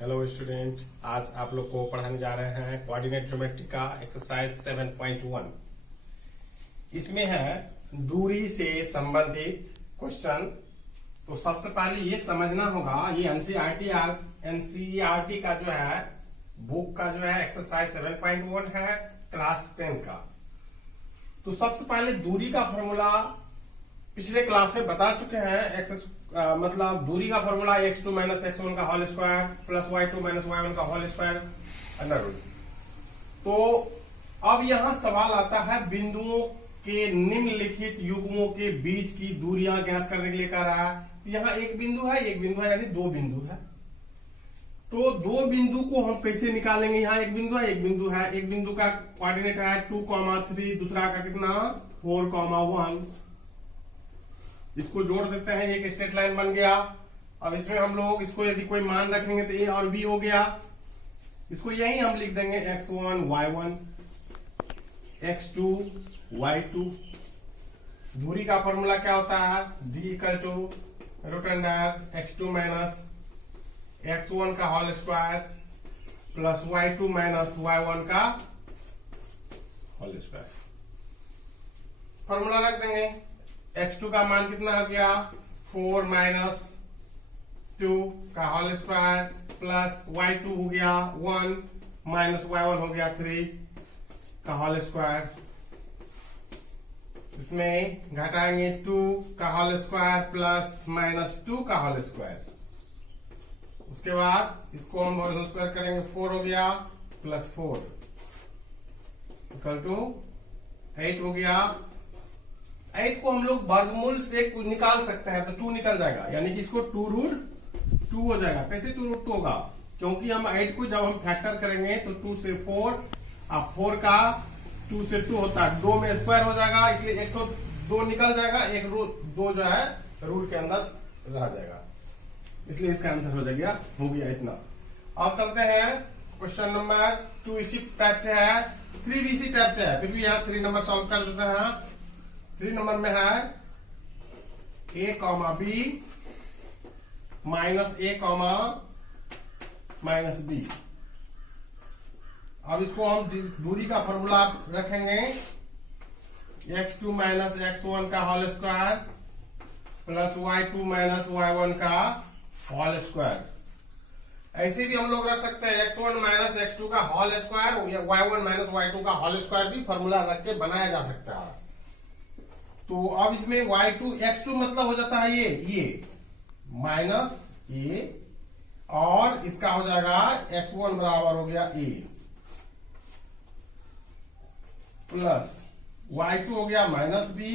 Hello student, आज आप लोग को पढ़ाने जा रहे हैं कोऑर्डिनेट ज्योमेट्री का एक्सरसाइज 7.1। इसमें है दूरी से संबंधित क्वेश्चन। तो सबसे पहले ये समझना होगा, ये एनसीईआरटी का जो है बुक का जो है एक्सरसाइज 7.1 है, क्लास 10 का। तो सबसे पहले दूरी का फॉर्मूला पिछले क्लास में बता चुके हैं। मतलब दूरी का फॉर्मूला x2 माइनस x1 का whole square plus y2 minus y1 का होल स्क्वायर अंडर रूट। तो अब यहां सवाल आता है बिंदुओं के निम्नलिखित युग्मों के बीच की दूरियां ज्ञात करने के लिए कह रहा है। यहाँ एक बिंदु है यानी दो बिंदु है। तो दो बिंदु को हम कैसे निकालेंगे? यहाँ एक बिंदु है, एक बिंदु का कोऑर्डिनेट है 2,3, दूसरा का कितना 4,1। इसको जोड़ देते हैं, एक स्ट्रेट लाइन बन गया। अब इसमें हम लोग इसको यदि कोई मान रखेंगे तो ए और बी हो गया। इसको यही हम लिख देंगे x1 y1 x2 y2। दूरी का फॉर्मूला क्या होता है? d equal to root under x2 minus x1 का whole square plus y2 minus y1 का होल स्क्वायर। फॉर्मूला रख देंगे। x2 का मान कितना हो गया 4 माइनस 2 का होल स्क्वायर प्लस y2 हो गया 1 माइनस y1 हो गया 3 का होल स्क्वायर। इसमें घटाएंगे 2 का होल स्क्वायर प्लस माइनस 2 का होल स्क्वायर। उसके बाद इसको हम होल स्क्वायर करेंगे, 4 हो गया प्लस 4 इक्वल टू 8 हो गया। 8 को हम लोग वर्गमूल से निकाल सकते हैं तो 2 निकल जाएगा, यानी कि इसको 2 रूट 2 हो जाएगा। कैसे 2 रूट 2 होगा? क्योंकि हम 8 को जब हम फैक्टर करेंगे तो 2 से 4, अब 4 का 2 से 2 होता है, 2 में स्क्वायर हो जाएगा, इसलिए एक तो 2 निकल जाएगा, एक रूट 2 जो है रूट के अंदर रह जाएगा, इसलिए इसका आंसर हो गया इतना। अब चलते हैं क्वेश्चन नंबर 2। इसी टाइप से है, 3 भी इसी टाइप से है, फिर भी यहाँ 3 नंबर सॉल्व कर देते हैं। 3 नंबर में है a comma b minus a comma minus b। अब इसको हम दूरी का फॉर्मूला रखेंगे, x2 माइनस x1 का whole square plus y2 minus y1 का होल स्क्वायर। ऐसे भी हम लोग रख सकते हैं x1 माइनस x2 का whole square, y1 minus y2 का होल स्क्वायर भी फॉर्मूला रख के बनाया जा सकता है। तो अब इसमें y2 x2 मतलब हो जाता है ये माइनस a, और इसका हो जाएगा x1 बराबर हो गया a प्लस y2 हो गया माइनस b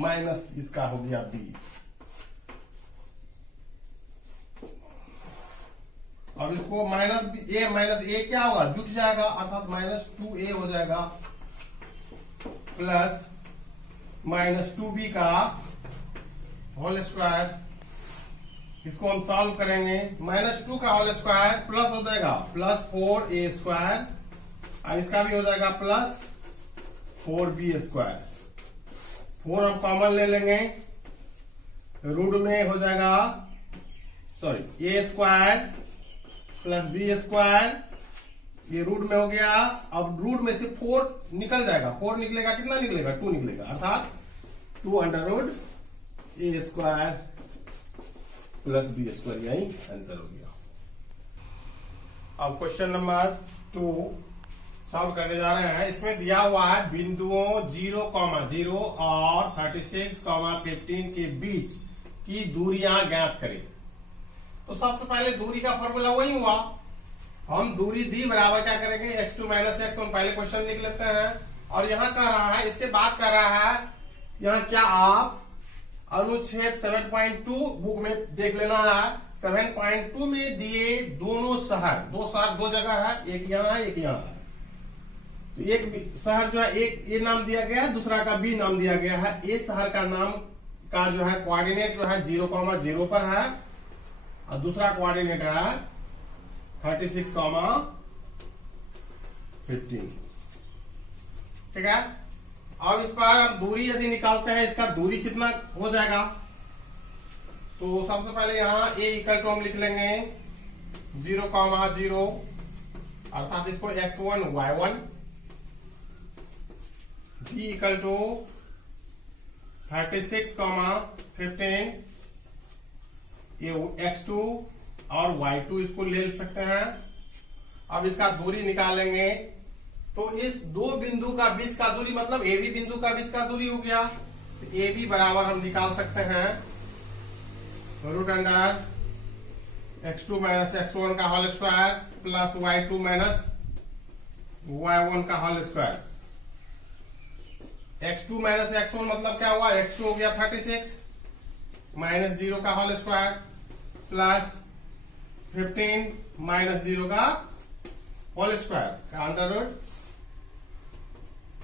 माइनस इसका हो गया b। अब इसको माइनस a क्या होगा? जुट जाएगा, अर्थात माइनस 2a हो जाएगा प्लस माइनस 2b का होल स्क्वायर। इसको हम सॉल्व करेंगे, माइनस 2 का होल स्क्वायर प्लस हो जाएगा प्लस 4a स्क्वायर, और इसका भी हो जाएगा प्लस 4b स्क्वायर। 4 हम कॉमन ले लेंगे, रूट में हो जाएगा a square plus b square, ये रूट में हो गया। अब रूट में से 4 निकल जाएगा, 4 निकलेगा, कितना निकलेगा 2 निकलेगा, अर्थात 2 under root a square plus b square, यही आंसर हो गया। अब क्वेश्चन नंबर 2 सॉल्व करने जा रहे हैं। इसमें दिया हुआ है बिंदुओं 0,0 और 36,15 के बीच की दूरियां ज्ञात करें। तो सबसे पहले दूरी का फॉर्मूला वही हुआ, हम दूरी दी बराबर क्या करेंगे x2 माइनस x1, पहले क्वेश्चन लिख लेते हैं। और यहां कह रहा है, इसके बाद कह रहा है, यहां क्या आप अनुच्छेद 7.2 बुक में देख लेना है। 7.2 में दिए दोनों शहर, दो जगह है, एक यहां है एक यहां है। तो एक शहर जो है, एक ए नाम दिया गया है, दूसरा का बी नाम दिया गया है। ए शहर का नाम का जो है कोऑर्डिनेट जो है 0,0 पर है, और दूसरा कोऑर्डिनेट है 36,15। ठीक है। अब इस पर हम दूरी यदि निकालते हैं, इसका दूरी कितना हो जाएगा? तो सबसे पहले यहाँ a इक्वल टू हम लिख लेंगे 0,0 अर्थात इसको x1 y1 b equal to 36,15 ये x2 और y2 इसको ले सकते हैं। अब इसका दूरी निकालेंगे तो इस दो बिंदु का बीच का दूरी मतलब ए बी बिंदु का बीच का दूरी हो गया। ए बी बराबर हम निकाल सकते हैं root under x2 minus x1 का whole square plus y2 minus y1 का whole square. x2 minus x1 मतलब क्या हुआ, x2 हो गया 36 माइनस 0 का होल स्क्वायर प्लस 15 माइनस 0 का होल स्क्वायर का अंडर रूट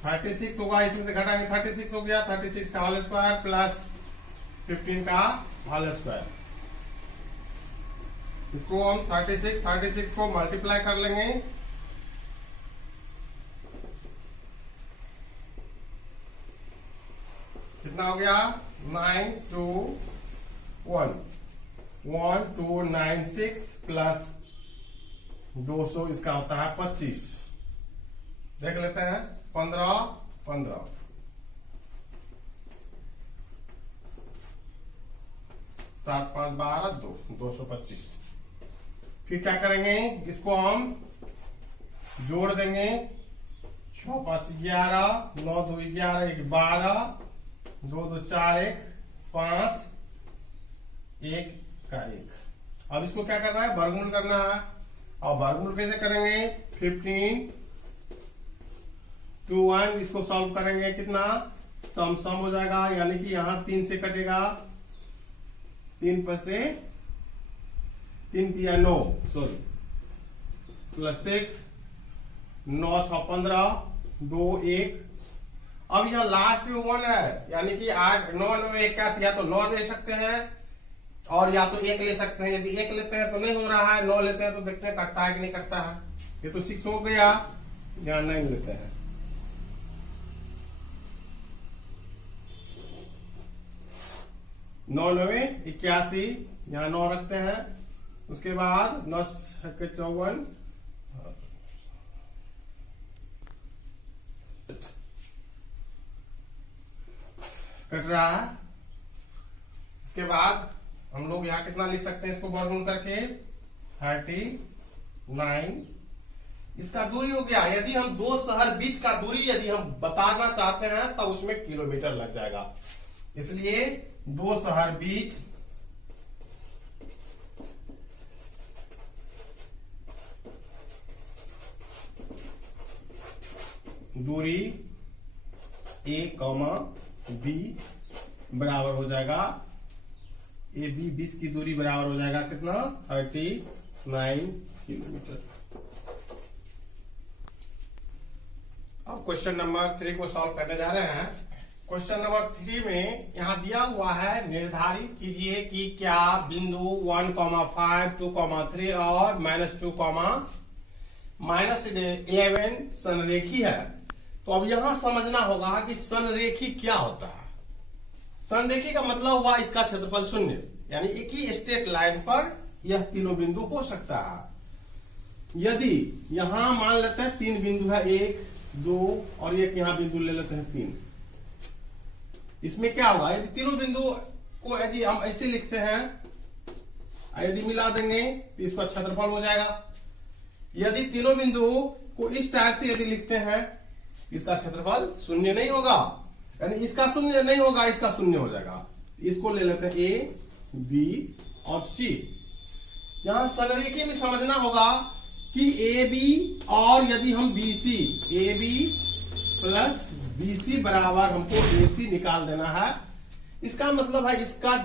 36 होगा, इसमें से घटाएंगे 36 हो गया, 36 का होल स्क्वायर प्लस 15 का होल स्क्वायर। इसको हम 36 को मल्टीप्लाई कर लेंगे, कितना हो गया 9 2 1 1296 प्लस 200 इसका होता है 25। देख लेते हैं 15 15 7 5 12 2 225। फिर क्या करेंगे, इसको हम जोड़ देंगे 6 5 11 9 2 11 1 12 2 2 4 1 5 1 का 1। अब इसको क्या करना है, वर्गमूल करना है। और वर्गमूल कैसे करेंगे, 15 2 1 इसको सॉल्व करेंगे, कितना सम हो जाएगा, यानी कि यहां 3 से कटेगा, 3 पर से 3 किया 9 सॉरी प्लस 6 9 6 15 2 1। अब यह लास्ट में 1 है, यानी कि 8 9 9 81, या तो 9 ले सकते हैं और या तो 1 ले सकते हैं। यदि 1 लेते हैं तो नहीं हो रहा है, 9 लेते हैं तो देखते हैं कटता है कि नहीं कटता है। ये तो 6 हो गया, यहाँ 9 लेते हैं। नौ 9 81, यहाँ 9 रखते हैं, उसके बाद 9 54 कट रहा है। इसके बाद हम लोग यहाँ कितना लिख सकते हैं, इसको वर्गमूल करके 39। इसका दूरी हो गया। यदि हम दो शहर बीच का दूरी यदि हम बताना चाहते हैं तब उसमें किलोमीटर लग जाएगा, इसलिए दो शहर बीच दूरी ए कॉमा बी बराबर हो जाएगा, ए बी बीच की दूरी बराबर हो जाएगा कितना 39 किलोमीटर। अब क्वेश्चन नंबर 3 को सॉल्व करने जा रहे हैं। क्वेश्चन नंबर 3 में यहां दिया हुआ है, निर्धारित कीजिए कि क्या बिंदु 1,5 2,3 और -2, -11 संरेखी है। तो अब यहां समझना होगा कि संरेखी क्या होता है। संरेखी का मतलब हुआ इसका क्षेत्रफल 0, यानी एक ही स्ट्रेट लाइन पर यह तीनों बिंदु हो सकता है। यदि यहां मान लेते हैं 3 बिंदु है, 1 2 और एक यहां बिंदु ले लेते हैं 3, इसमें क्या होगा, यदि तीनों बिंदु को यदि हम ऐसे लिखते हैं, यदि मिला देंगे तो इसका क्षेत्रफल हो जाएगा। यदि तीनों बिंदु को इस टाइप से यदि लिखते हैं, इसका क्षेत्रफल 0 नहीं होगा, यानी इसका 0 नहीं होगा, इसका 0 हो जाएगा। इसको ले लेते हैं ए बी और सी। यहां संरेखी में समझना होगा कि ए बी और यदि हम B C, A B plus B C बराबर हमको ए सी निकाल देना है। इसका मतलब है इसका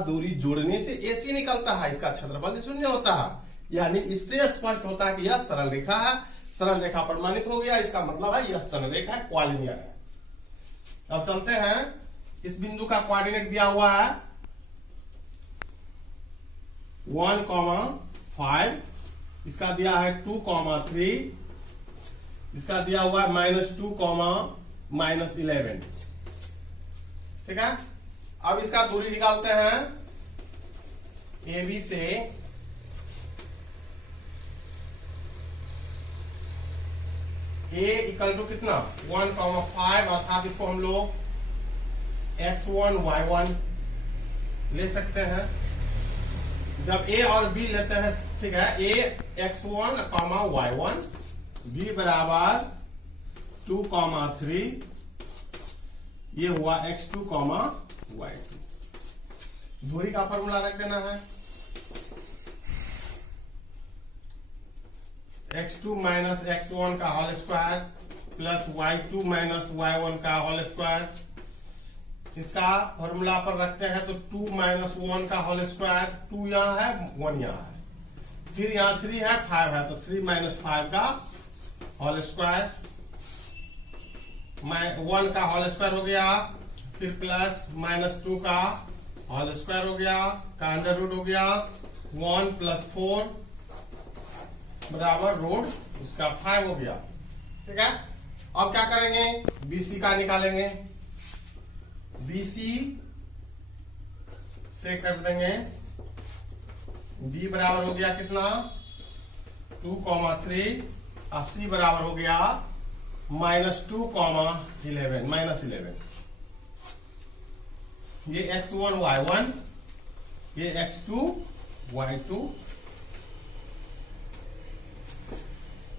दूरी जोड़ने से ए सी निकलता है, इसका क्षेत्रफल 0 होता है। यानी इससे स्पष्ट होता है कि यह सरल रेखा है, सरल रेखा प्रमाणित हो गया। इसका मतलब है यह सरल रेखा है, क्वालिनियर है। अब चलते हैं, इस बिंदु का कोऑर्डिनेट दिया हुआ है 1,5, इसका दिया है 2,3, इसका दिया हुआ है -2, -11। ठीक है। अब इसका दूरी निकालते हैं, ए बी से a इक्वल टू कितना 1,5 अर्थात इसको हम लोग x1 y1 ले सकते हैं। जब a और b लेते हैं, ठीक है, a x1 y1, b बराबर 2,3, ये हुआ x2 y2। दूरी का फॉर्मूला रख देना है, x2 माइनस x1 का whole square plus y2 minus y1 का होल स्क्वायर। इसका फॉर्मूला पर रखते हैं तो 2 माइनस 1 का होल स्क्वायर, 2 यहाँ है 1 यहाँ है, फिर यहाँ 3 है 5 है तो 3 माइनस 5 का होल स्क्वायर, 1 का होल स्क्वायर हो गया, फिर प्लस माइनस 2 का होल स्क्वायर हो गया, का अंडर रूट हो गया, 1 प्लस 4 बराबर रूट उसका 5 हो गया। ठीक है, अब क्या करेंगे, BC का निकालेंगे, BC से कर देंगे, B बराबर हो गया कितना 2,3 और C बराबर हो गया -2,11 -11। ये x1 y1, ये x2 y2।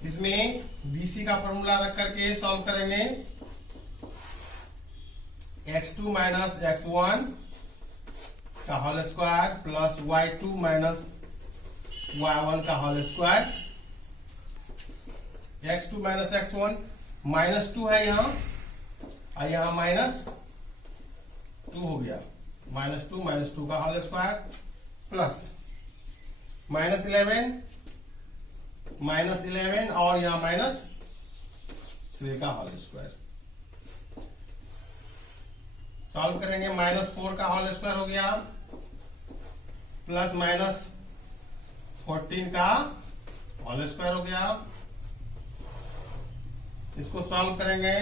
इसमें BC का फॉर्मूला रख करके सॉल्व करेंगे, x2 माइनस x1 का whole square plus y2 minus y1 का whole square. x2 minus x1 -2 है यहाँ, और यहाँ -2 हो गया, -2 का होल स्क्वायर प्लस -11 और यहाँ -3 का होल स्क्वायर। सॉल्व करेंगे, -4 का होल स्क्वायर हो गया प्लस -14 का होल स्क्वायर हो गया। इसको सॉल्व करेंगे,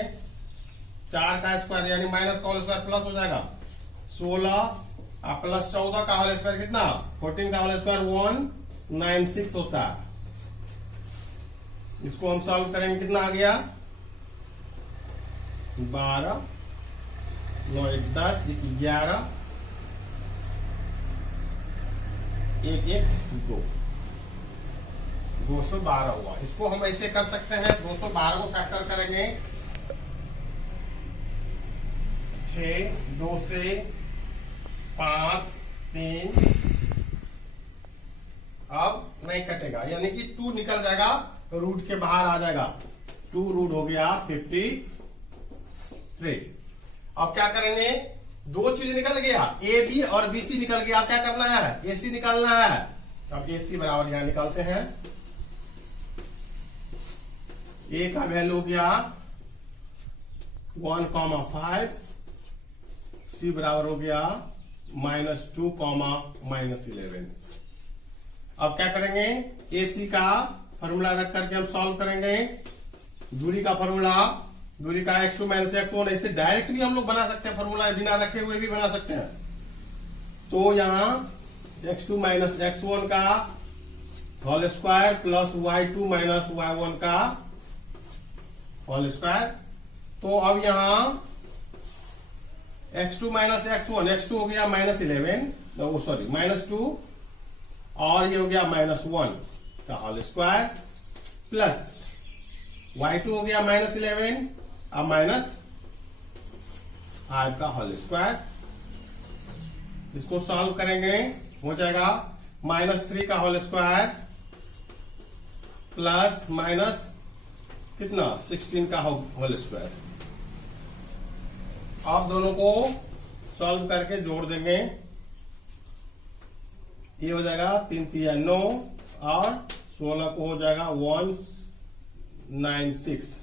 4 का स्क्वायर यानी माइनस का होल स्क्वायर प्लस हो जाएगा 16 और प्लस 14 का होल स्क्वायर कितना 14 का होल स्क्वायर 196 होता है। इसको हम सॉल्व करेंगे, कितना आ गया 12 9 1 10 11 1 1 2 212 हुआ। इसको हम ऐसे कर सकते हैं, 212 को फैक्टर करेंगे 6 2 से 5 3, अब नहीं कटेगा यानी कि 2 निकल जाएगा, रूट के बाहर आ जाएगा, 2 रूट हो गया 53। अब क्या करेंगे, 2 चीज निकल गया, ए बी और बी सी निकल गया, क्या करना है ए सी निकालना है। अब ए सी बराबर यहां निकालते हैं, ए का वैल्यू हो गया 1,5, सी बराबर हो गया -2, -11। अब क्या करेंगे, ए सी का फॉर्मूला रख करके हम सॉल्व करेंगे, दूरी का फॉर्मूला, दूरी का x2 माइनस x1, ऐसे डायरेक्ट भी हम लोग बना सकते हैं, फॉर्मूला बिना रखे हुए भी बना सकते हैं। तो यहां x2 माइनस x1 का whole square plus y2 minus y1 का होल स्क्वायर। तो अब यहां x2 माइनस x1, x2 हो गया -11, सॉरी -2, और ये हो गया -1 का होल स्क्वायर प्लस y2 हो गया -11 और -5 का होल स्क्वायर। इसको सॉल्व करेंगे, हो जाएगा -3 का होल स्क्वायर प्लस माइनस कितना 16 का होल स्क्वायर। आप दोनों को सॉल्व करके जोड़ देंगे, ये हो जाएगा 3 3 9 और 16 को हो जाएगा 196।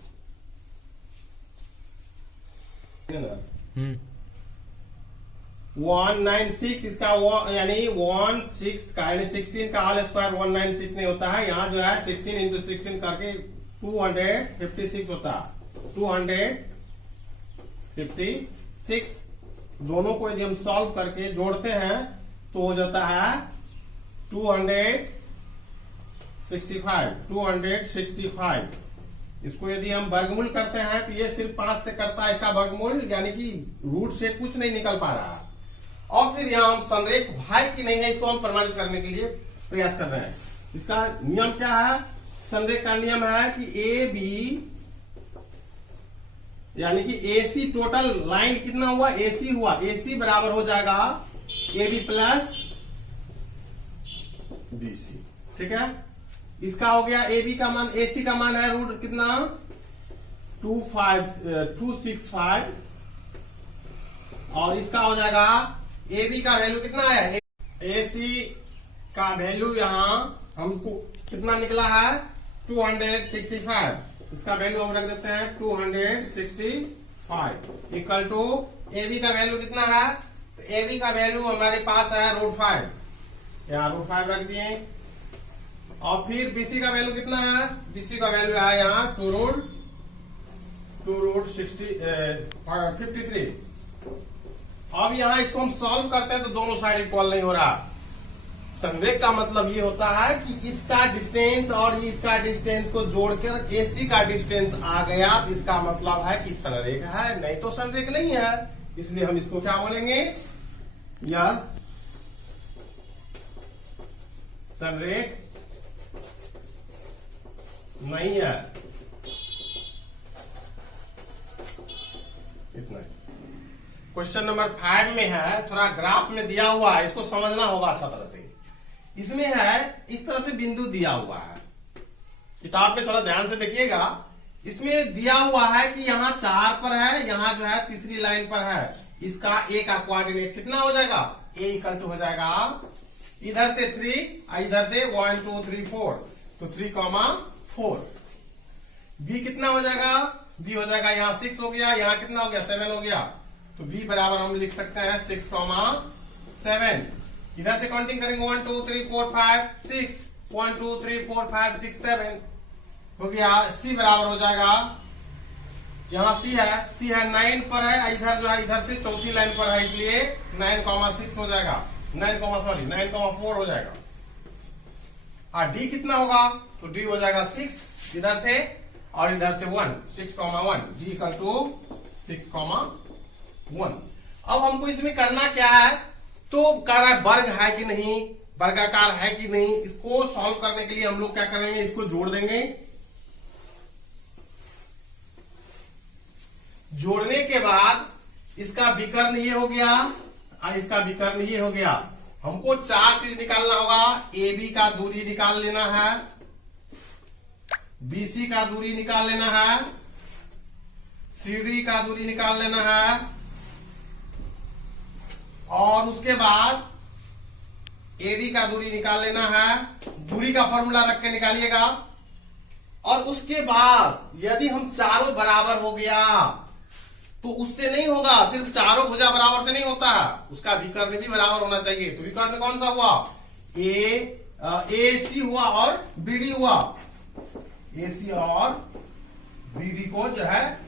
196 इसका यानी 16 का यानी 16 का होल स्क्वायर 196 नहीं होता है, यहाँ जो है 16 इंटू 16 करके 256 होता है, 256। दोनों को यदि हम सॉल्व करके जोड़ते हैं तो हो जाता है 265 इसको यदि हम वर्गमूल करते हैं तो ये सिर्फ 5 से करता है इसका वर्गमूल, यानी कि रूट से कुछ नहीं निकल पा रहा। और फिर यहाँ हम संरेख है कि नहीं है इसको हम प्रमाणित करने के लिए प्रयास कर रहे हैं। इसका नियम क्या है? संरेख का नियम है कि ए बी यानी कि एसी टोटल लाइन कितना हुआ? एसी हुआ। एसी बराबर हो जाएगा ए बी प्लस बीसी। ठीक है, इसका हो गया ए बी का मान, एसी का मान है रूट कितना? 265 और इसका हो जाएगा ए बी का वैल्यू कितना है? एसी का वैल्यू यहां हमको कितना निकला है? 265। इसका वैल्यू हम रख देते हैं 265 इक्वल टू ए बी का वैल्यू कितना है? तो ए बी का वैल्यू हमारे पास है √5, यहाँ √5 रख दिए। और फिर बीसी का वैल्यू कितना है? बीसी का वैल्यू है यहाँ 2√53। अब यहाँ इसको हम सॉल्व करते हैं तो दोनों साइड इक्वल नहीं हो रहा। संरेख का मतलब ये होता है कि इसका डिस्टेंस और इसका डिस्टेंस को जोड़कर एसी का डिस्टेंस आ गया, तो इसका मतलब है कि संरेख है, नहीं तो संरेख नहीं है। इसलिए हम इसको क्या बोलेंगे? यह संरेख नहीं है। इतना क्वेश्चन नंबर 5 में है, थोड़ा ग्राफ में दिया हुआ है, इसको समझना होगा अच्छा तरह से। इसमें है इस तरह से बिंदु दिया हुआ है, किताब में थोड़ा ध्यान से देखिएगा। इसमें दिया हुआ है कि यहाँ 4 पर है, यहाँ जो है तीसरी लाइन पर है। इसका ए का कोऑर्डिनेट कितना हो जाएगा? ए इक्वल टू हो जाएगा इधर से 3 इधर से 1 2 3 4, तो 3,4। बी कितना हो जाएगा? बी हो जाएगा यहाँ 6 हो गया, यहाँ कितना हो गया? 7 हो गया। तो बी बराबर हम लिख सकते हैं 6,7। इधर से काउंटिंग करेंगे 1 2 3 4 5 6, 1 2 3 4 5 6 7 हो गया। सी बराबर हो जाएगा, यहाँ सी है 9 पर है, इधर जो है इधर से चौथी लाइन पर है, इसलिए 9,6 हो जाएगा। 9,4 हो जाएगा। और डी कितना होगा? तो डी हो जाएगा 6 इधर से और इधर से 1, 6,1। D equal to 6,1। अब हमको इसमें करना क्या है? तो कह रहा है वर्ग है कि नहीं, वर्गाकार है कि नहीं। इसको सॉल्व करने के लिए हम लोग क्या करेंगे? इसको जोड़ देंगे। जोड़ने के बाद इसका विकर्ण ये हो गया और इसका विकर्ण ये हो गया। हमको 4 चीज निकालना होगा। ए बी का दूरी निकाल लेना है, बीसी का दूरी निकाल लेना है, सीडी का दूरी निकाल लेना है, और उसके बाद एडी का दूरी निकाल लेना है। दूरी का फॉर्मूला रख के निकालिएगा। और उसके बाद यदि हम चारों बराबर हो गया तो उससे नहीं होगा, सिर्फ चारों भुजा बराबर से नहीं होता, उसका विकर्ण भी बराबर होना चाहिए। तो विकर्ण कौन सा हुआ? ए सी हुआ और बीडी हुआ। ए सी और बीडी को जो है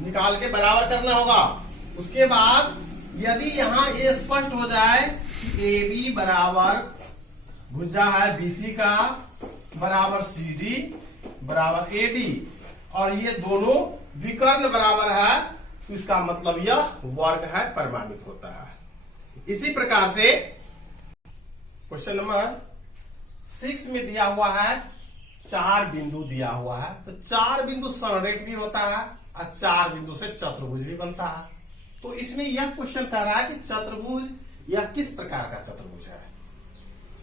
निकाल के बराबर करना होगा। उसके बाद यदि यहां ये स्पष्ट हो जाए कि ए बी बराबर भुजा है बीसी का बराबर सीडी बराबर एडी और ये दोनों विकर्ण बराबर है, तो इसका मतलब यह वर्ग है, प्रमाणित होता है। इसी प्रकार से क्वेश्चन नंबर 6 में दिया हुआ है 4 बिंदु दिया हुआ है। तो 4 बिंदु संरेख भी होता है और 4 बिंदु से चतुर्भुज भी बनता है। तो इसमें यह क्वेश्चन कह रहा है कि चतुर्भुज यह किस प्रकार का चतुर्भुज है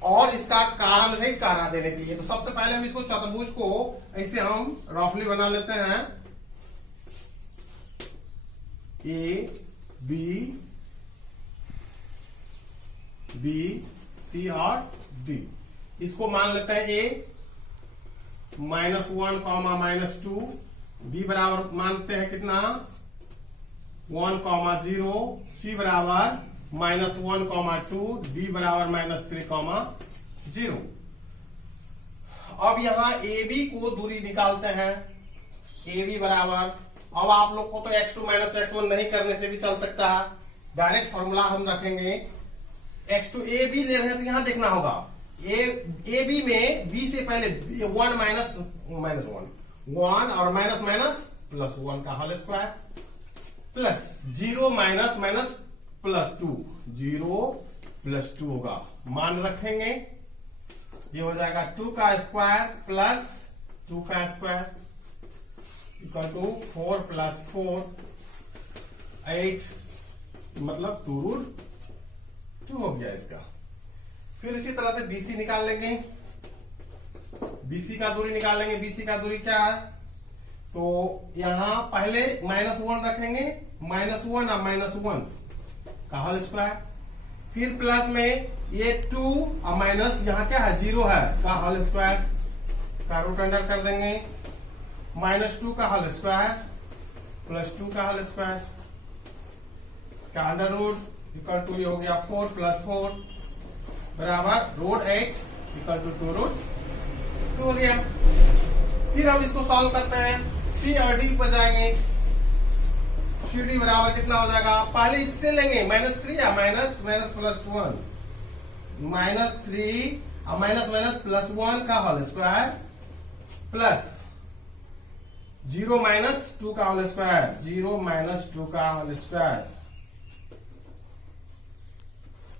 और इसका कारण सहित कारण देने के लिए। तो सबसे पहले हम इसको चतुर्भुज को ऐसे हम रफली बना लेते हैं। ए बी सी और डी, इसको मान लेते हैं ए -1, -2, बी बराबर मानते हैं कितना 1, 0, सी बराबर -1, 2, डी बराबर -3, 0। अब यहां ए बी को दूरी निकालते हैं। ए बी बराबर, अब आप लोग को तो x2 - x1 नहीं करने से भी चल सकता है, डायरेक्ट फॉर्मूला हम रखेंगे। x2 ए बी ले रहे हैं तो यहां देखना होगा ए बी में बी से पहले 1 - 1 1 और माइनस माइनस प्लस 1 का whole square plus 0 minus minus plus 2, 0 plus 2 होगा, मान रखेंगे, ये हो जाएगा 2 का स्क्वायर प्लस 2 का स्क्वायर इक्वल टू 4 प्लस 4 8, मतलब 2 रूट 2 हो गया इसका। फिर इसी तरह से BC निकाल लेंगे, BC का दूरी निकालेंगे। BC का दूरी क्या है, तो यहां पहले -1 रखेंगे, -1 और -1 का होल स्क्वायर, फिर प्लस में ये 2 और माइनस यहां क्या है 0 है का होल स्क्वायर का रूट अंडर कर देंगे, -2 का होल स्क्वायर प्लस 2 का होल स्क्वायर का अंडर रूट इक्वल टू ये हो गया 4 प्लस 4 बराबर रूट 8 इक्वल टू 2 रूट 2 हो गया। फिर हम इसको सॉल्व करते हैं, C और D पर जाएंगे, CD बराबर कितना हो जाएगा, पहले इससे लेंगे -3 या माइनस माइनस प्लस 1, -3 और माइनस माइनस प्लस 1 का होल स्क्वायर प्लस 0 माइनस 2 का होल स्क्वायर, 0 माइनस 2 का होल स्क्वायर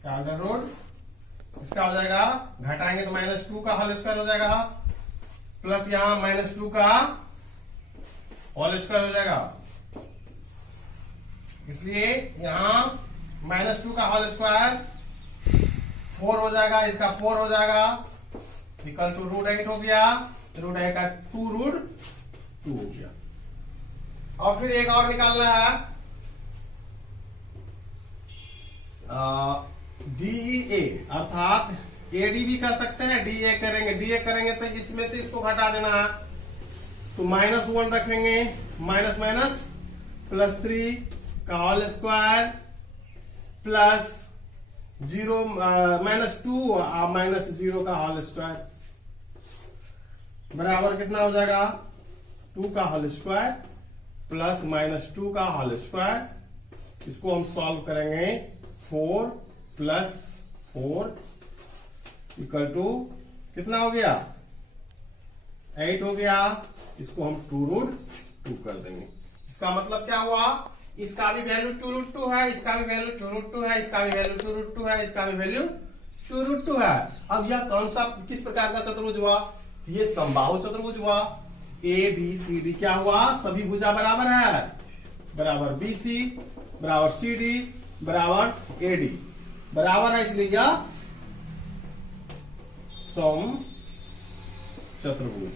का अंडर रूट, इसका हो जाएगा, घटाएंगे तो -2 का होल स्क्वायर हो जाएगा प्लस यहां -2 का होल स्क्वायर हो जाएगा, इसलिए यहां -2 का होल स्क्वायर 4 हो जाएगा, इसका 4 हो जाएगा इक्वल टू रूट 8 हो गया, रूट 8 का 2 रूट 2 हो गया। और फिर एक और निकालना है DEA, अर्थात AD भी कर सकते हैं, DA करेंगे तो इसमें से इसको घटा देना है, तो -1 रखेंगे, माइनस माइनस प्लस 3 का होल स्क्वायर प्लस 0 -2 और -0 का होल स्क्वायर बराबर कितना हो जाएगा, 2 का होल स्क्वायर प्लस -2 का होल स्क्वायर, इसको हम सॉल्व करेंगे, 4 प्लस 4 इक्वल टू कितना हो गया, 8 हो गया, इसको हम 2 रूट 2 कर देंगे। इसका मतलब क्या हुआ, इसका भी वैल्यू 2 रूट 2 है, इसका भी वैल्यू 2 रूट 2 है, इसका भी वैल्यू 2 रूट 2 है, इसका भी वैल्यू 2 रूट 2 है। अब यह कौन सा किस प्रकार का चतुर्भुज हुआ, ये समबाहु चतुर्भुज हुआ। ABCD क्या हुआ, सभी भुजा बराबर है, बराबर BC बराबर CD बराबर AD बराबर है, इसलिए यह सम चतुर्भुज।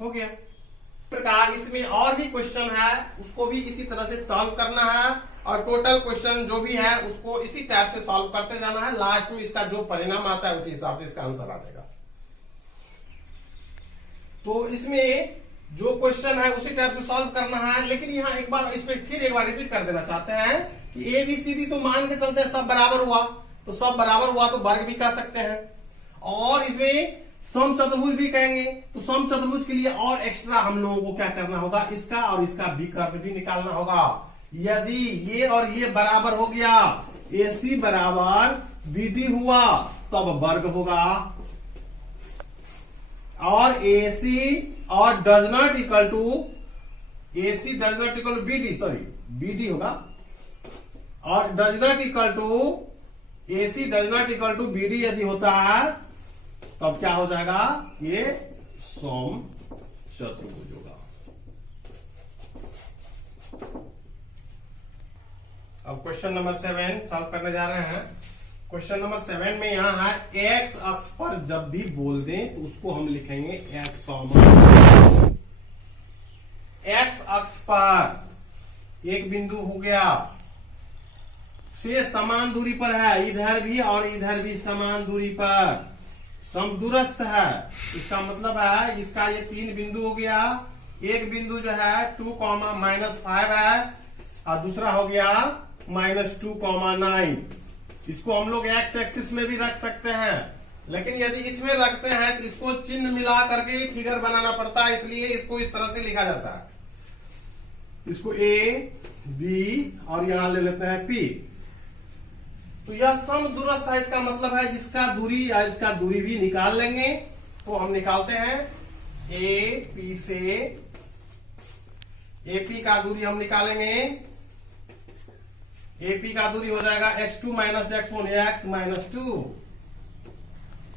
हो गया। प्रकार इसमें और भी क्वेश्चन है, उसको भी इसी तरह से सॉल्व करना है, और टोटल क्वेश्चन जो भी है उसको इसी टाइप से सॉल्व करते जाना है, लास्ट में इसका जो परिणाम आता है उसी हिसाब से इसका आंसर आ जाएगा। तो इसमें जो क्वेश्चन है उसी टाइप से सॉल्व करना है, लेकिन यहाँ एक बार इस पर फिर एक बार रिपीट कर देना चाहते हैं कि ABCD तो मान के चलते हैं सब बराबर हुआ, तो सब बराबर हुआ तो वर्ग भी कह सकते हैं, और इसमें सम चतुर्भुज भी कहेंगे, तो सम चतुर्भुज के लिए और एक्स्ट्रा हम लोगों को क्या करना होगा, इसका और इसका विकर्ण भी निकालना होगा। यदि ये और ये बराबर हो गया, AC बराबर BD हुआ, तब वर्ग होगा, और AC और does not equal to AC does not equal to BD, sorry BD होगा, और does not equal to AC does not equal to BD यदि होता है, तब क्या हो जाएगा, ये सम चतुर्भुज होगा। अब क्वेश्चन नंबर 7 सॉल्व करने जा रहे हैं। क्वेश्चन नंबर 7 में यहां है एक्स अक्ष पर जब भी बोल दें तो उसको हम लिखेंगे एक्स कॉमा, एक्स अक्ष पर एक बिंदु हो गया, से समान दूरी पर है, इधर भी और इधर भी समान दूरी पर समदूरस्थ है, इसका मतलब है इसका ये 3 बिंदु हो गया, एक बिंदु जो है 2, -5 है, और दूसरा हो गया -2, 9। इसको हम लोग एक्स एक्सिस में भी रख सकते हैं, लेकिन यदि इसमें रखते हैं तो इसको चिन्ह मिला करके फिगर बनाना पड़ता है, इसलिए इसको इस तरह से लिखा जाता है, इसको A, B और यहां ले लेते हैं P। तो यह समदूरस्थ है, इसका मतलब है इसका दूरी या इसका दूरी भी निकाल लेंगे। तो हम निकालते हैं ए पी से, एपी का दूरी हम निकालेंगे। एपी का दूरी हो जाएगा x2 minus x1 x minus 2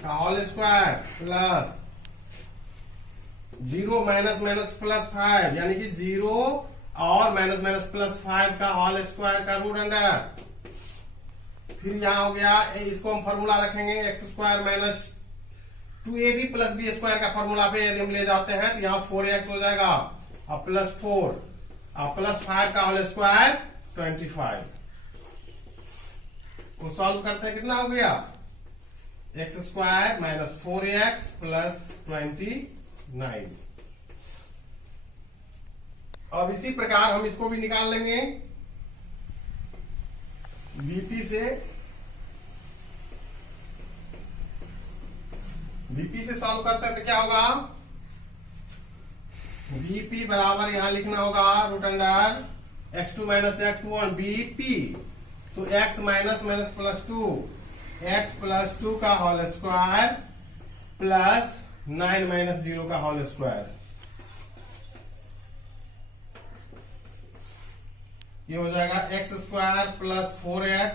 का whole square plus 0 minus minus plus 5 यानी कि 0 और माइनस माइनस प्लस 5 का होल स्क्वायर का रूट अंडर। फिर यहां हो गया इसको हम फॉर्मूला रखेंगे एक्स स्क्वायर माइनस 2ab प्लस बी स्क्वायर का फॉर्मूला पे यदि हम ले जाते हैं तो यहाँ 4x हो जाएगा और प्लस 4 और प्लस 5 का होल स्क्वायर 25 को सॉल्व करते हैं कितना हो गया x square minus 4x plus 29। अब इसी प्रकार हम इसको भी निकाल लेंगे VP से। VP से सॉल्व करते हैं तो क्या होगा VP बराबर यहां लिखना होगा root under x2 minus x1 BP। तो x minus minus plus 2 x plus 2 का होल स्क्वायर प्लस 9 माइनस 0 का होल स्क्वायर। ये हो जाएगा x square plus 4x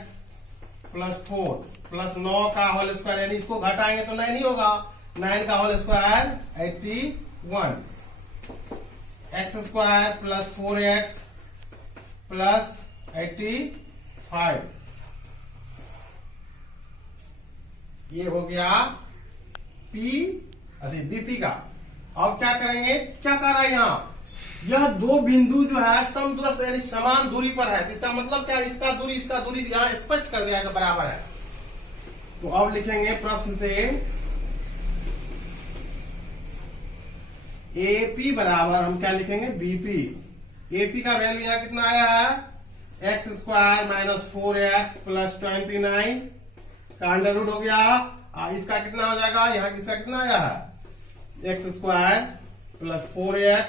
plus 4 plus 9 का होल स्क्वायर यानी इसको घटाएंगे तो 9 ही होगा। 9 का whole square 81 x square plus 4x plus 85। ये हो गया P BP का। अब क्या करेंगे, क्या कर रहा है यहाँ, यह दो बिंदु जो है समदूरस्थ यानी समान दूरी पर है। इसका मतलब क्या, इसका दूरी यहां स्पष्ट कर दिया बराबर है। तो अब लिखेंगे प्रश्न से AP बराबर हम क्या लिखेंगे BP। AP का वैल्यू यहां कितना आया है x square minus 4x plus 29 का अंडर रूट हो गया। इसका कितना हो जाएगा, यहाँ किसका कितना आया है x square plus 4x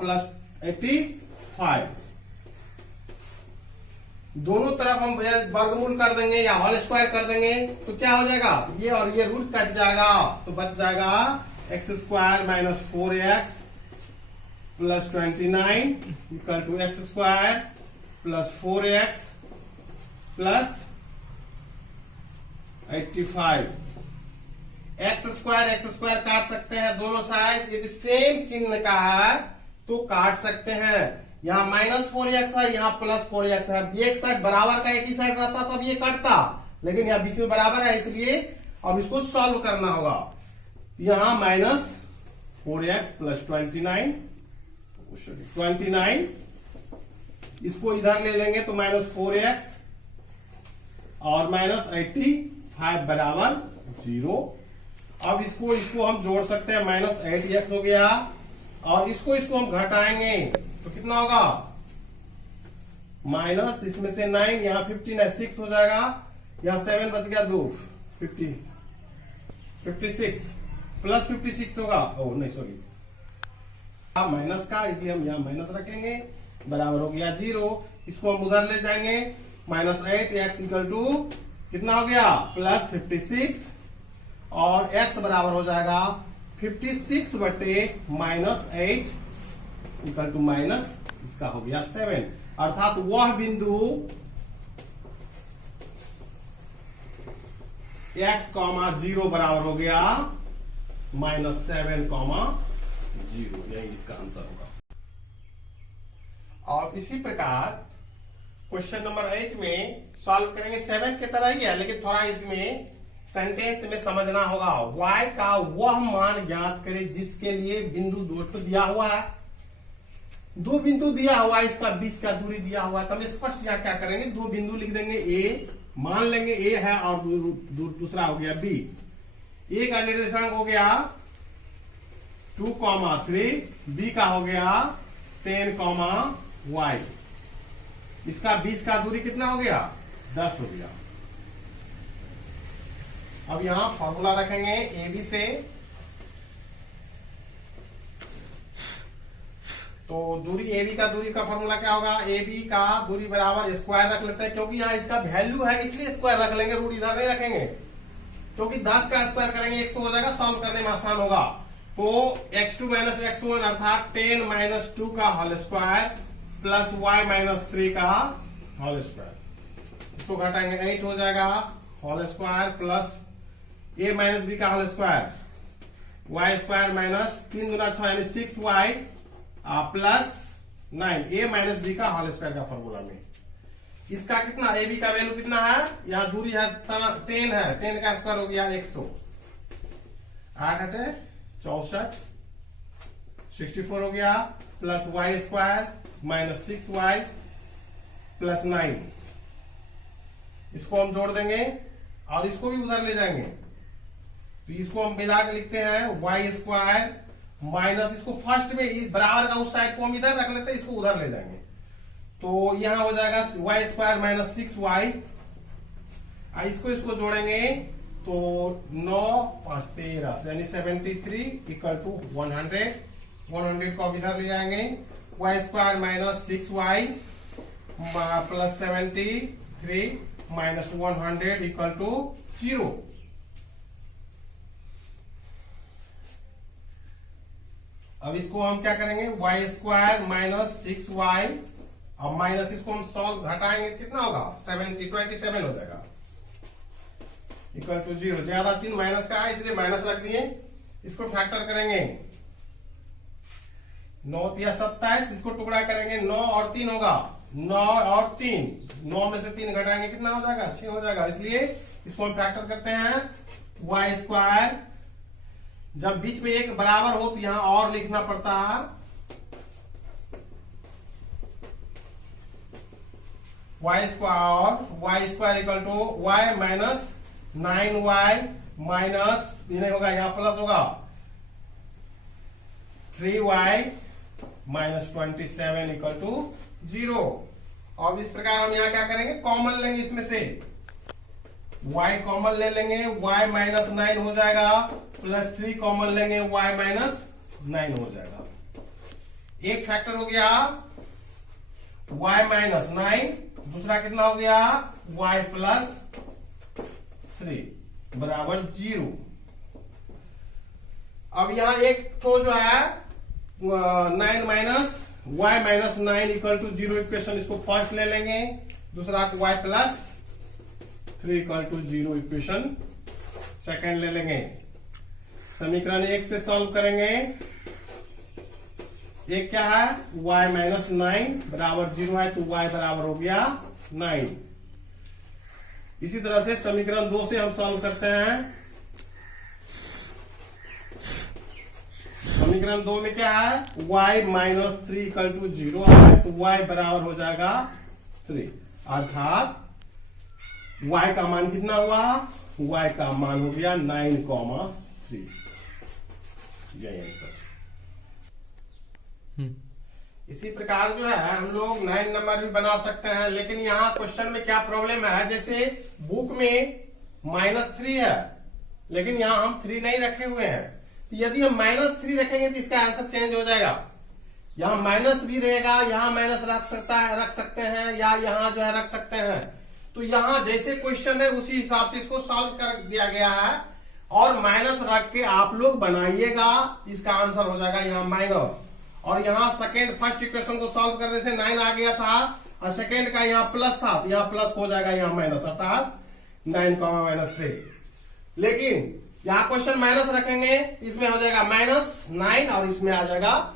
plus 85। दोनों तरफ हम वर्गमूल कर देंगे या होल स्क्वायर कर देंगे तो क्या हो जाएगा, ये और ये रूट कट जाएगा तो बच जाएगा X square minus 4x plus 29 equal to X square plus 4x plus 85। X square काट सकते हैं दोनों साइड, यदि सेम चिन्ह का है तो काट सकते हैं। यहाँ माइनस 4x है, यहाँ प्लस 4x है। एक साइड बराबर का एक ही साइड रहता तब ये कटता, लेकिन यहाँ बीच में बराबर है इसलिए अब इसको सॉल्व करना होगा। यहाँ माइनस 4x प्लस 29 इसको इधर ले लेंगे तो माइनस 4x और माइनस 85 बराबर 0। अब इसको हम जोड़ सकते हैं, माइनस 8x हो गया और इसको हम घटाएंगे तो कितना होगा माइनस इसमें से 9 यहाँ 59 6 हो जाएगा, यहाँ 7 बच गया 2 56 प्लस 56 होगा, ओ नहीं सॉरी माइनस का, इसलिए हम यहाँ माइनस रखेंगे बराबर हो गया 0। इसको हम उधर ले जाएंगे माइनस 8x इक्वल टू कितना हो गया प्लस 56 और x बराबर हो जाएगा 56 बटे माइनस 8 इक्वल टू माइनस इसका हो गया 7। अर्थात वह बिंदु x, 0 बराबर हो गया माइनस 7, 0। यही इसका आंसर होगा। और इसी प्रकार क्वेश्चन नंबर 8 में सॉल्व करेंगे 7 की तरह ही है, लेकिन थोड़ा इसमें सेंटेंस में समझना होगा। y का वह मान ज्ञात करें जिसके लिए बिंदु 2 तो दिया हुआ है, 2 बिंदु दिया हुआ है, इसका बीच का दूरी दिया हुआ है। तो हम स्पष्ट यहाँ क्या करेंगे, 2 बिंदु लिख देंगे, a मान लेंगे a है और दूसरा हो गया b। a का निर्देशांक हो गया 2,3, b का हो गया 10, y। इसका बीच का दूरी कितना हो गया 10 हो गया। अब यहां फॉर्मूला रखेंगे ए बी से। तो दूरी ए बी का दूरी का फॉर्मूला क्या होगा, ए बी का दूरी बराबर स्क्वायर रख लेते हैं, क्योंकि यहाँ इसका वैल्यू है इसलिए स्क्वायर रख लेंगे, रूट इधर नहीं रखेंगे, क्योंकि 10 का स्क्वायर करेंगे 100 हो जाएगा, सॉल्व करने में आसान होगा। तो x2 माइनस x1 अर्थात 10 माइनस 2 का whole square plus y minus 3 का होल स्क्वायर, इसको घटाएंगे 8 हो जाएगा whole square plus a minus b का whole square, y square minus 3 दूना 6 यानी 6y plus 9 a minus b का होल स्क्वायर का फॉर्मूला में। इसका कितना ए बी का वैल्यू कितना है, यहाँ दूरी है 10 है, 10 का स्क्वायर हो गया 100, 8 हटे 64, 64 हो गया plus Y square minus 6y plus 9, इसको हम जोड़ देंगे और इसको भी उधर ले जाएंगे, तो इसको हम मिला के लिखते हैं वाई स्क्वायर माइनस, इसको फर्स्ट में बराबर का उस साइड को हम इधर रख लेते हैं, इसको उधर ले जाएंगे, तो यहां हो जाएगा वाई स्क्वायर माइनस 6y, इसको जोड़ेंगे तो 9 5 13 यानी 73 इक्वल टू 100, 100 को इधर ले जाएंगे, Y square minus 6y plus 73 minus 100 equal to 0। अब इसको हम क्या करेंगे, वाई स्क्वायर माइनस 6y, अब माइनस इसको हम सॉल्व घटाएंगे कितना होगा 27 हो जाएगा इक्वल टू 0, ज्यादा चिन्ह माइनस का है इसलिए माइनस रख दिए, इसको फैक्टर करेंगे 9 या 27, इसको टुकड़ा करेंगे 9 और 3 होगा, 9 और 3, 9 में से 3 घटाएंगे कितना हो जाएगा 6 हो जाएगा, इसलिए इसको हम फैक्टर करते हैं वाई स्क्वायर, जब बीच में एक बराबर हो तो यहां और लिखना पड़ता है, Y square equal to Y minus 9y minus नहीं होगा, यहां प्लस होगा 3y माइनस 27 इक्वल टू 0। अब इस प्रकार हम यहां क्या करेंगे, कॉमन लेंगे, इसमें से y कॉमन ले लेंगे, y माइनस 9 हो जाएगा प्लस 3 कॉमन लेंगे, y माइनस 9 हो जाएगा, एक फैक्टर हो गया y माइनस 9, दूसरा कितना हो गया y प्लस 3 बराबर 0। अब यहां एक तो जो है 9 minus y minus 9 equal to 0 equation, इसको फर्स्ट ले लेंगे, दूसरा y plus 3 equal to 0 equation second ले लेंगे, समीकरण 1 से सॉल्व करेंगे, एक क्या है y माइनस 9 बराबर 0 है, तो y बराबर हो गया 9। इसी तरह से समीकरण 2 से हम सॉल्व करते हैं, समीकरण 2 में क्या है y माइनस 3 इक्वल टू 0 है, तो y बराबर हो जाएगा 3, अर्थात y का मान कितना हुआ, y का मान हो गया 9,3, यही आंसर। इसी प्रकार जो है हम लोग 9 नंबर भी बना सकते हैं, लेकिन यहाँ क्वेश्चन में क्या प्रॉब्लम है, जैसे बुक में -3 है लेकिन यहाँ हम 3 नहीं रखे हुए हैं, तो यदि हम -3 रखेंगे तो इसका आंसर चेंज हो जाएगा, यहाँ माइनस भी रहेगा, यहाँ माइनस रख सकते हैं या यहाँ जो है रख सकते हैं, तो यहाँ जैसे क्वेश्चन है उसी हिसाब से इसको सॉल्व कर दिया गया है, और माइनस रख के आप लोग बनाइएगा, इसका आंसर हो जाएगा यहाँ माइनस, और यहाँ सेकेंड फर्स्ट इक्वेशन को सॉल्व करने से 9 आ गया था और सेकेंड का यहाँ प्लस था, तो यहाँ प्लस हो जाएगा यहाँ माइनस, अर्थात 9,-3। लेकिन यहाँ क्वेश्चन माइनस रखेंगे, इसमें हो जाएगा -9 और इसमें आ जाएगा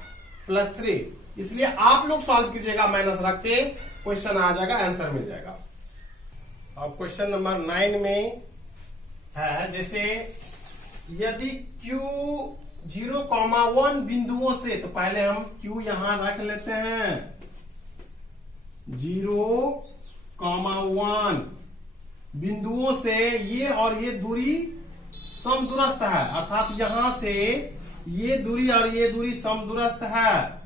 +3, इसलिए आप लोग सॉल्व कीजिएगा माइनस रख के, क्वेश्चन आ जाएगा, आंसर मिल जाएगा। अब क्वेश्चन नंबर 9 में है, जैसे यदि Q 0,1 बिंदुओं से, तो पहले हम Q यहां रख लेते हैं, 0,1 बिंदुओं से ये और ये दूरी समदूरस्थ है, अर्थात यहां से ये दूरी और ये दूरी समदूरस्थ है,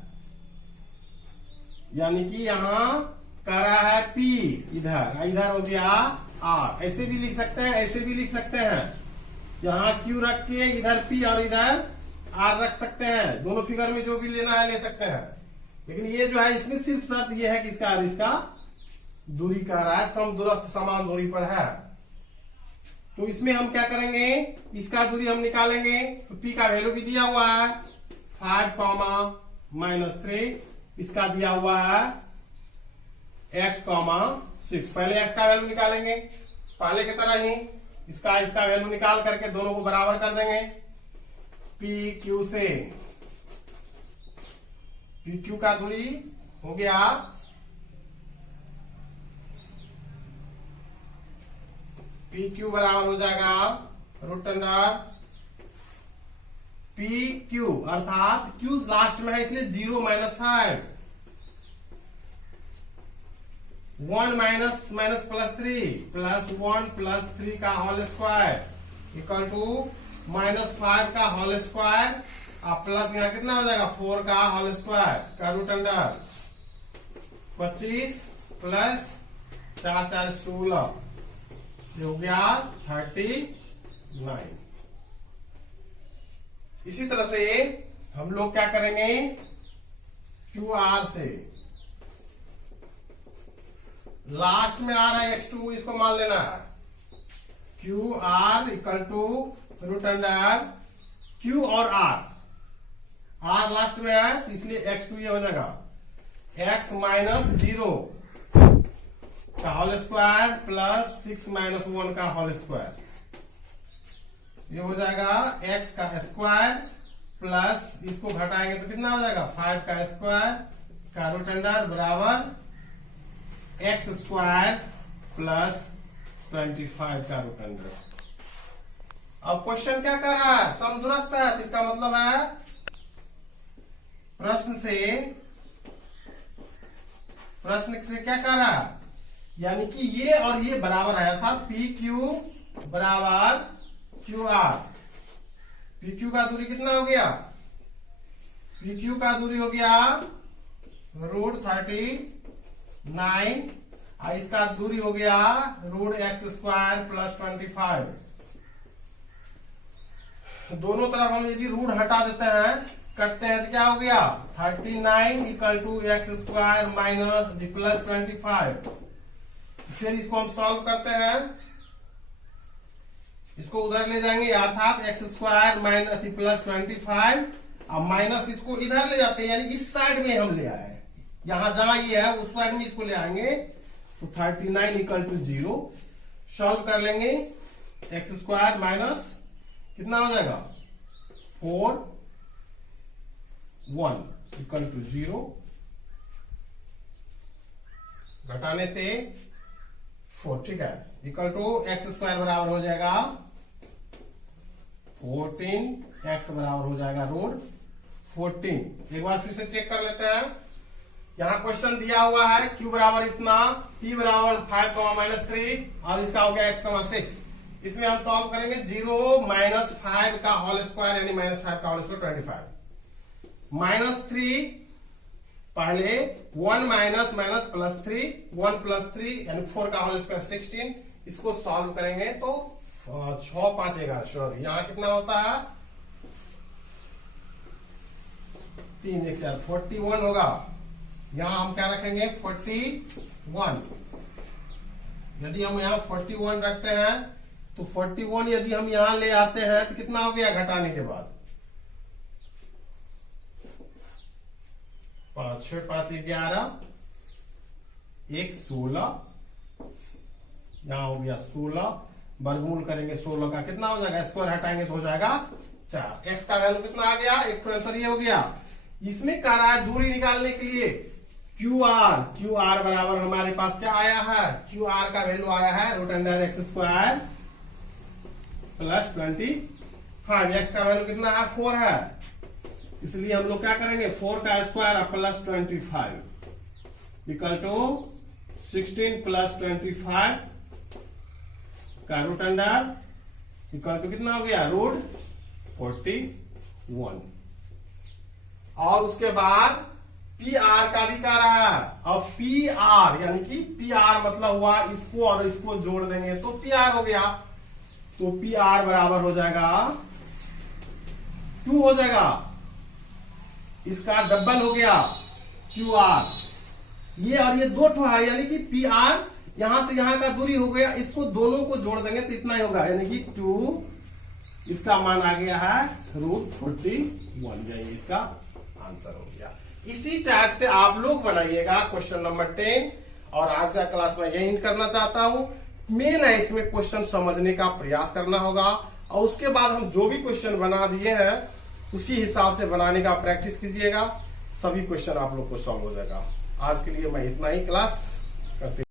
यानी कि यहां कह रहा है P, इधर हो गया R, ऐसे भी लिख सकते हैं, ऐसे भी लिख सकते हैं, यहां Q रख के इधर P और इधर R रख सकते हैं, दोनों फिगर में जो भी लेना है ले सकते हैं, लेकिन ये जो है इसमें सिर्फ शर्त ये है कि इसका दूरी कह रहा है समदूरस्थ समान दूरी पर है। तो इसमें हम क्या करेंगे, इसका दूरी हम निकालेंगे। तो p का वैल्यू भी दिया हुआ है 5, -3, इसका दिया हुआ है x, 6। पहले x का वैल्यू निकालेंगे, पहले की तरह ही इसका वैल्यू निकाल करके दोनों को बराबर कर देंगे। पी क्यू से पी क्यू का दूरी हो गया पी क्यू बराबर हो जाएगा √अंडर पी क्यू, अर्थात क्यू लास्ट में है इसलिए 0 - 5, 1 -+3 +1 +3 का होल स्क्वायर इक्वल टू -5 का होल स्क्वायर और प्लस यहाँ कितना हो जाएगा 4 का होल स्क्वायर का √अंडर 25 प्लस 4 4 16, ये हो गया 39। इसी तरह से हम लोग क्या करेंगे, QR से लास्ट में आ रहा है x2, इसको मान लेना है। QR इक्वल टू √अंडर Q और R लास्ट में है तो इसलिए x2 ये हो जाएगा x -0 का होल स्क्वायर प्लस 6 - 1 का होल स्क्वायर, ये हो जाएगा x का स्क्वायर प्लस इसको घटाएंगे तो कितना हो जाएगा 5 का स्क्वायर का √अंडर बराबर x² प्लस 25 का √अंडर। अब क्वेश्चन क्या कर रहा है, समदूरस्थ है, तो इसका मतलब है प्रश्न से क्या कर रहा है, यानी कि ये और ये बराबर आया था। पी क्यू बराबर क्यू आर। पी क्यू का दूरी कितना हो गया, पी क्यू का दूरी हो गया √39 और इसका दूरी हो गया √x² प्लस 25। दोनों तरफ हम यदि रूट हटा देते हैं, करते हैं तो क्या हो गया 39 equal to x² minus plus 25। फिर इसको हम सॉल्व करते हैं, इसको उधर ले जाएंगे अर्थात x² माइनस प्लस 25 और माइनस इसको इधर ले जाते हैं, यानी इस साइड में हम ले आए, यहां जहां ये है उस साइड में इसको ले आएंगे तो 39 इक्वल टू 0। सॉल्व कर लेंगे, x² माइनस कितना हो जाएगा 4 1 इक्वल टू 0, घटाने से 4, ठीक है, इक्वल टू x² बराबर हो जाएगा 14, x बराबर हो जाएगा √14। एक बार फिर से चेक कर लेते हैं, यहां क्वेश्चन दिया हुआ है q बराबर इतना, p बराबर 5, -3 और इसका हो गया x, 6। इसमें हम सॉल्व करेंगे 0 - 5 का होल स्क्वायर यानी -5 का होल स्क्वायर 25, -3 पहले 1 -+3 1 +3 यानी 4 का होल स्क्वायर 16। इसको सॉल्व करेंगे तो 6 5 11 सॉरी यहाँ कितना होता है 3 1 4 41 होगा। यहां हम क्या रखेंगे 41। यदि हम यहाँ 41 रखते हैं तो 41 यदि हम यहां ले आते हैं तो कितना हो गया घटाने के बाद 5 6 5 11 1 16, यहां हो गया 16, वर्गमूल करेंगे 16 का कितना हो जाएगा, स्क्वायर हटाएंगे तो हो जाएगा 4। x का वैल्यू कितना आ गया, एक तो आंसर ये हो गया। इसमें कह रहा है दूरी निकालने के लिए QR बराबर हमारे पास क्या आया है, QR का वैल्यू आया है √x² प्लस 25। x का वैल्यू कितना है 4 है, इसलिए हम लोग क्या करेंगे 4 का square plus 25 equal to 16 plus 25 का √अंडर इक्वल टू कितना हो गया √41। और उसके बाद PR का भी कह रहा है, और PR यानी कि PR मतलब हुआ इसको और इसको जोड़ देंगे तो PR हो गया, तो PR बराबर हो जाएगा 2 हो जाएगा, इसका डबल हो गया क्यू आर, ये और ये दो ठो है, यानी कि पी आर, यहां से यहां का दूरी हो गया, इसको दोनों को जोड़ देंगे तो इतना ही होगा, यानी कि 2, इसका मान आ गया है √41, यानी इसका आंसर हो गया। इसी टाइप से आप लोग बनाइएगा क्वेश्चन नंबर 10। और आज का क्लास में यही करना चाहता हूं, मेन है इसमें क्वेश्चन समझने का प्रयास करना होगा, और उसके बाद हम जो भी क्वेश्चन बना दिए हैं उसी हिसाब से बनाने का प्रैक्टिस कीजिएगा, सभी क्वेश्चन आप लोग को सॉल्व हो जाएगा। आज के लिए मैं इतना ही क्लास करते